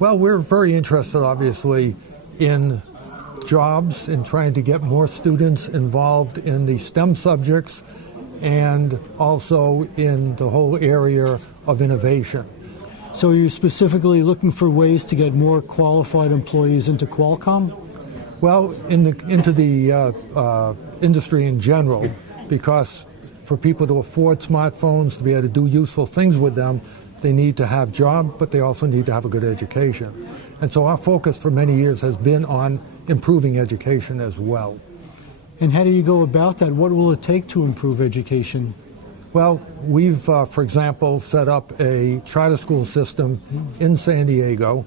Well, we're very interested, obviously, in jobs, in trying to get more students involved in the STEM subjects, and also in the whole area of innovation. So are you specifically looking for ways to get more qualified employees into Qualcomm? Well, into the industry in general, because for people to afford smartphones, to be able to do useful things with them, they need to have jobs, but they also need to have a good education. And so our focus for many years has been on improving education as well. And how do you go about that? What will it take to improve education? Well, we've, for example, set up a charter school system in San Diego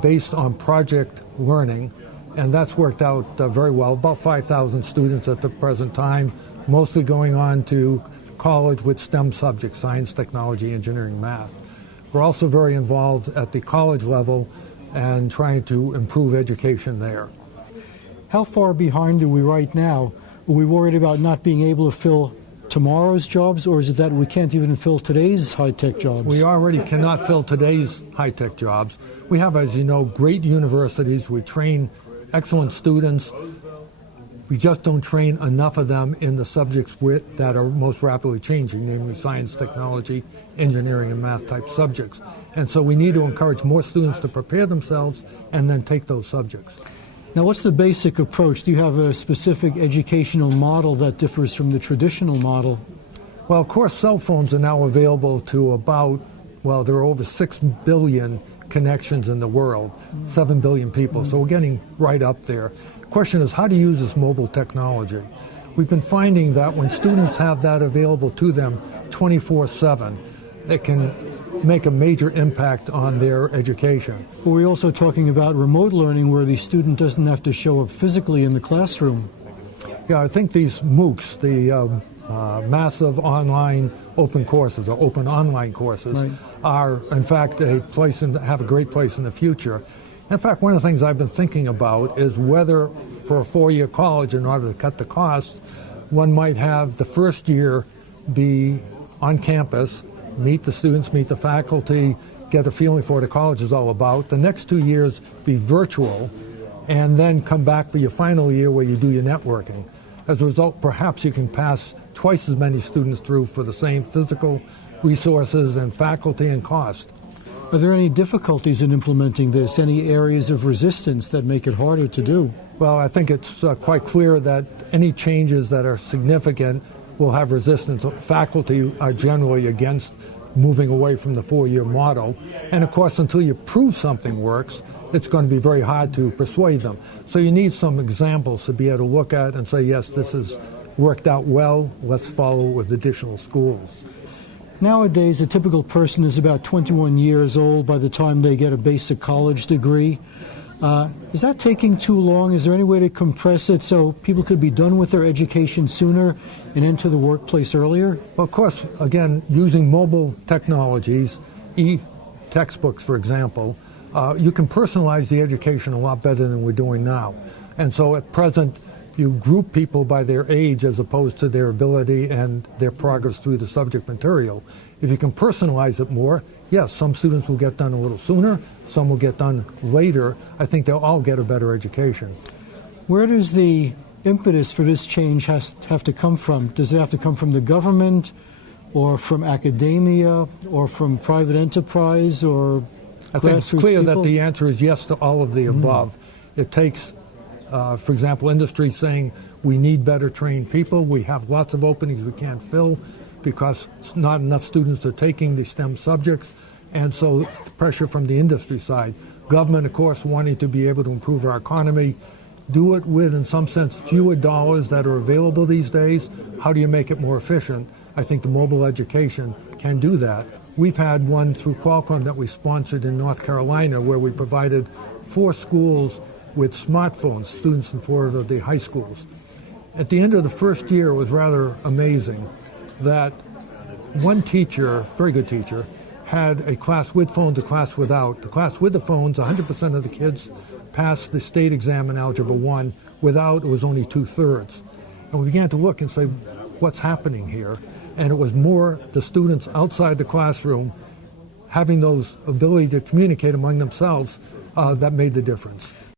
based on project learning, and that's worked out very well. About 5,000 students at the present time, mostly going on to college with STEM subjects, science, technology, engineering, math. We're also very involved at the college level and trying to improve education there. How far behind are we right now? Are we worried about not being able to fill tomorrow's jobs, or is it that we can't even fill today's high-tech jobs? We already cannot fill today's high-tech jobs. We have, as you know, great universities. We train excellent students. We just don't train enough of them in the subjects that are most rapidly changing, namely science, technology, engineering, and math type subjects. And so we need to encourage more students to prepare themselves and then take those subjects. Now, what's the basic approach? Do you have a specific educational model that differs from the traditional model? Well, of course, cell phones are now available to about, well, there are over 6 billion connections in the world, 7 billion people, so we're getting right up there. The question is how to use this mobile technology. We've been finding that when students have that available to them 24/7, it can make a major impact on their education. But we're also talking about remote learning where the student doesn't have to show up physically in the classroom. Yeah, I think these MOOCs, the massive online open courses or open online courses, right, are in fact have a great place in the future. In fact, one of the things I've been thinking about is whether for a 4-year college, in order to cut the costs, one might have the first year be on campus, meet the students, meet the faculty, get a feeling for what the college is all about. The next 2 years be virtual, and then come back for your final year where you do your networking. As a result, perhaps you can pass twice as many students through for the same physical resources and faculty and cost. Are there any difficulties in implementing this? Any areas of resistance that make it harder to do? Well, I think it's quite clear that any changes that are significant will have resistance. Faculty are generally against moving away from the 4-year model. And of course, until you prove something works, it's going to be very hard to persuade them. So you need some examples to be able to look at and say, yes, this has worked out well, let's follow with additional schools. Nowadays, a typical person is about 21 years old by the time they get a basic college degree. Is that taking too long? Is there any way to compress it so people could be done with their education sooner and enter the workplace earlier? Well, of course, again, using mobile technologies, e-textbooks, for example, you can personalize the education a lot better than we're doing now. And so at present, you group people by their age as opposed to their ability and their progress through the subject material. If you can personalize it more, yes, some students will get done a little sooner, some will get done later. I think they'll all get a better education. Where does the impetus for this change have to come from? Does it have to come from the government or from academia or from private enterprise or I think it's clear people? That the answer is yes to all of the above. It takes, for example, industry saying we need better trained people. We have lots of openings we can't fill because not enough students are taking the STEM subjects, and so pressure from the industry side. Government, of course, wanting to be able to improve our economy, do it with, in some sense, fewer dollars that are available these days. How do you make it more efficient? I think the mobile education can do that. We've had one through Qualcomm that we sponsored in North Carolina where we provided 4 schools with smartphones, students in 4 of the high schools. At the end of the first year, it was rather amazing that one teacher, very good teacher, had a class with phones, a class without. The class with the phones, 100% of the kids passed the state exam in Algebra 1. Without, it was only 2/3. And we began to look and say, what's happening here? And it was more the students outside the classroom having those ability to communicate among themselves that made the difference.